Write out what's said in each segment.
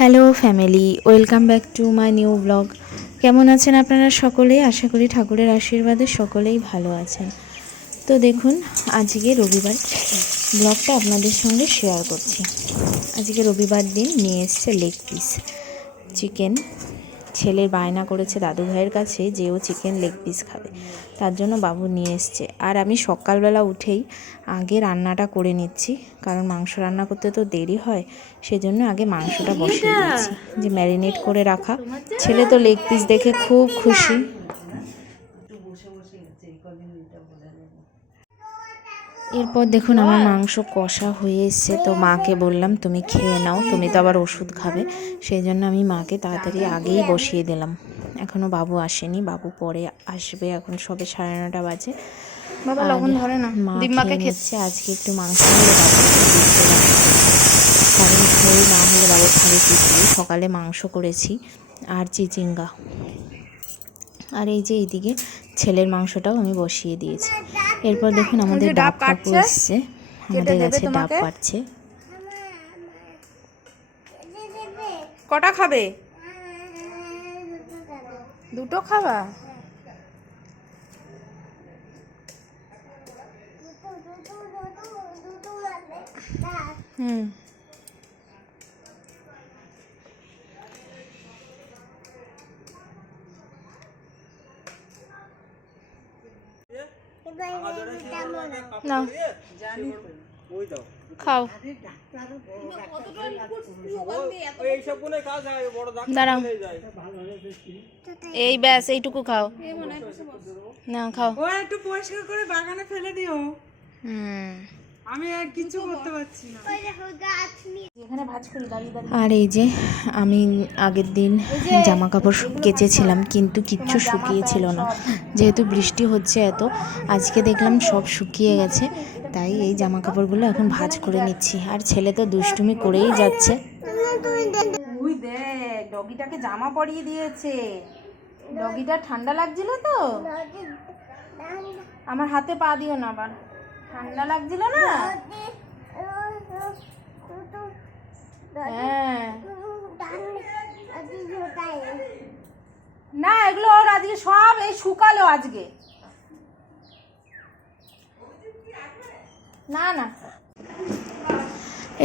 Hello family welcome back to my new blog কেমন আছেন আপনারা সকলেই আশা করি ঠাকুরের আশীর্বাদে সকলেই ভালো আছেন। তো দেখুন, আজকে রবিবার ব্লগটা আপনাদের সঙ্গে শেয়ার করছি। আজকে রবিবার দিন নিয়ে এসছে লেগ পিস চিকেন ছেলের বায়না করেছে দাদু ভাইয়ের কাছে যে ও চিকেন লেগ পিস খাবে। তার জন্য বাবু নিয়ে এসছে। আর আমি সকালবেলা উঠেই আগে রান্নাটা করে নিচ্ছি কারণ মাংস রান্না করতে তো দেরি হয় সেজন্য আগে মাংসটা বসিয়ে দিচ্ছি যে ম্যারিনেট করে রাখা। ছেলে তো লেগ পিস দেখে খুব খুশি। এরপর দেখুন আমার মাংস কষা হয়ে এসছে তো মাকে বললাম তুমি খেয়ে নাও তুমি তো আবার ওষুধ খাবে। সেই জন্য আমি মাকে তাড়াতাড়ি আগেই বসিয়ে দিলাম। এখনও বাবু আসেনি বাবু পরে আসবে এখন সবে সাড়ে নটা বাজে। বাবা লবণ ধরে না মা দিম্মাকে খেয়ে আজকে একটু মাংস কারণ ঝোল না হলে বাবু খাবে সকালে মাংস করেছি আর চিচিঙ্গা। আর এই যে এইদিকে ছেলের মাংসটাও আমি বসিয়ে দিয়েছি। এরপর দেখুন আমাদের ডাব কাকু এসছে। আমাদের কাছে ডাব? পাচ্ছে কটা খাবে? দুটো খাবা? হুম। নাও খাও। দাঁড়াও। এই ব্যাস এইটুকু খাও। না খাও। একটু পরিষ্কার করে বাগানে ফেলে দিও। হুম। আমি আর কিছু করতে পারছি না। আর এই যে আমি আগের দিন জামা কাপড় সব কেচেছিলাম কিন্তু কিচ্ছু শুকিয়েছিল না। যেহেতু বৃষ্টি হচ্ছে এত আজকে দেখলাম সব শুকিয়ে গেছে। তাই এই জামা কাপড়গুলো এখন ভাঁজ করে নিচ্ছি। আর ছেলে তো দুষ্টুমি করেই যাচ্ছে। ডগিটাকে জামা পরিয়ে দিয়েছে। ডগিটা ঠান্ডা লাগছিল তো? আমার হাতে পা দিও না আবার। ঠান্ডা লাগছিল না? হ্যাঁ। না এগুলো ওর আজকে সব এই শুকালো আজকে। না না।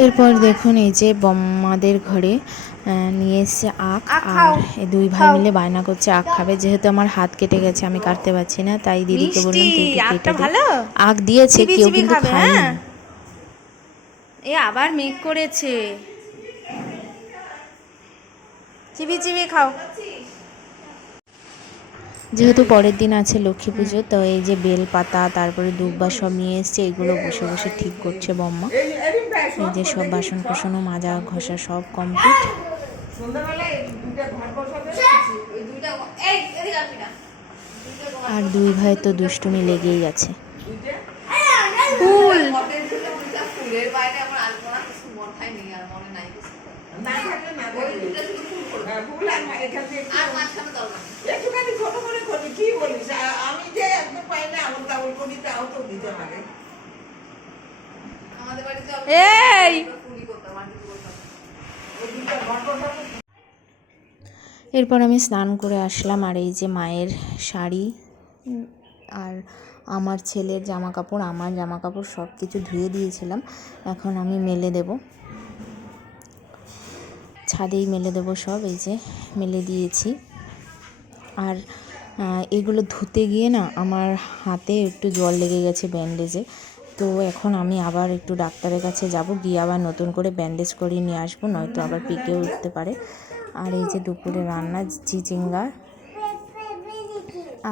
এরপর দেখুন এই যে বম্মাদের ঘরে নিয়ে এসছে আখ। আর এই দুই ভাই মিলে বায়না করছে আখ খাবে। যেহেতু আমার হাত কেটে গেছে আমি কাটতে পারছি না তাই দিদিকে বললাম তুই কেটে? আখ দিয়েছে কেউ কিন্তু খাবে, খায়নি। হ্যাঁ? এ আবার মেঘ করেছে। চিবি চিবি খাও। যেহেতু পরের দিন আছে লক্ষ্মী পুজো তো এই যে বেল পাতা তারপরে দুব্বা সব নিয়ে এসছে এগুলো বসে বসে ঠিক করছে বম্মা। এই যে সব বাসন কোসনও মাজা ঘষা সব কমপ্লিট আর দুই ভাই তো দুষ্টুমি লেগেই আছে। ফুল। এরপর আমি স্নান করে আসলাম, আর এই যে মায়ের শাড়ি, আর আমার ছেলের জামা কাপড় আমার জামা কাপড় সব কিছু ধুয়ে দিয়েছিলাম। এখন আমি মেলে দেব। ছাদেই মেলে দেব সব, এই যে মেলে দিয়েছি। আর এগুলো ধুতে গিয়ে না আমার হাতে একটু জল লেগে গেছে ব্যান্ডেজে তো এখন আমি আবার একটু ডাক্তারের কাছে যাব, গিয়ে আবার নতুন করে ব্যান্ডেজ করে নিয়ে আসব, নয়তো আবার পেকে উঠতে পারে। আর এই যে দুপুরে রান্না, চিচিঙ্গা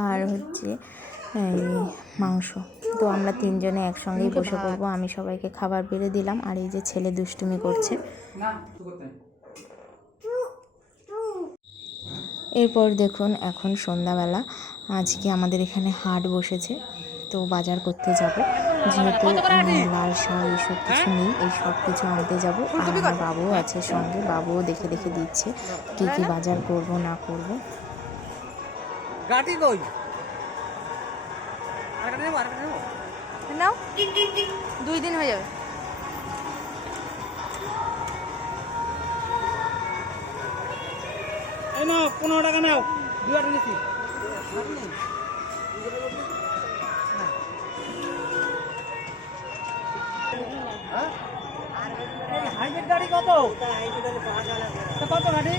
আর হচ্ছে মাংস। তো আমরা তিনজনে একসঙ্গেই বসে পড়ব, আমি সবাইকে খাবার বেড়ে দিলাম, আর এই যে ছেলে দুষ্টুমি করছে। এরপর দেখুন এখন সন্ধ্যাবেলা। আজকে আমাদের এখানে হাট বসেছে তো বাজার করতে যাব। যেহেতু লাল শাক এইসব কিছু নেই এই সব কিছু আনতে যাব। আর আমার বাবুও আছে সঙ্গে বাবুও দেখে দেখে দিচ্ছে কী কী বাজার করব না করব। গাটি কই? দুই দিন হয়ে যাবে। এই নাও পনেরো টাকা নাও। দুয়ার নিচ্ছি হাইজের গাড়ি কত? কত গাড়ি?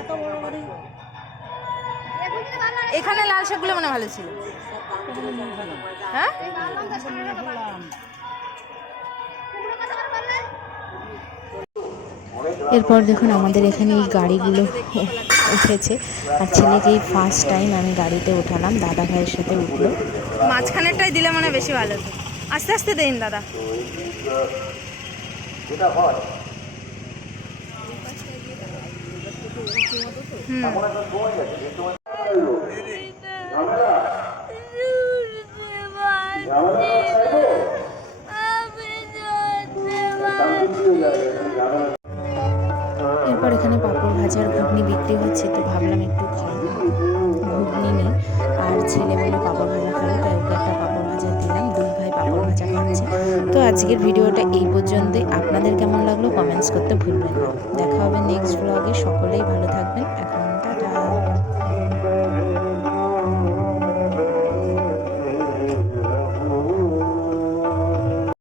এত বড় গাড়ি। এখানে লাল শাকগুলো মনে হয় ভালো ছিল। হ্যাঁ? এরপর দেখুন আমাদের এখানে এই গাড়িগুলো উঠেছে। আর ছেলেকেই ফার্স্ট টাইম আমি গাড়িতে ওঠালাম দাদা ভাইয়ের সাথে উঠল। মাঝখানেরটাই দিলে মানে হয় বেশি ভালো হতো। আস্তে আস্তে দিন দাদা। এরপর পাঁপড় ঘুগনি বিক্রি হচ্ছে, তো ভাবলাম একটু খাই। ঘুগনি নিই, আর ছেলে বলে পাপড় ভাজা খাবে, তাই ওকে একটা পাপড় ভাজা দিলাম, দুই ভাই পাপড় ভাজা খাচ্ছে। তো আজকের ভিডিওটা এই পর্যন্তই। আপনাদের কেমন লাগল কমেন্টস করতে ভুলবেন না। দেখা হবে নেক্সট ব্লগে সকলেই ভালো থাকবেন। এখন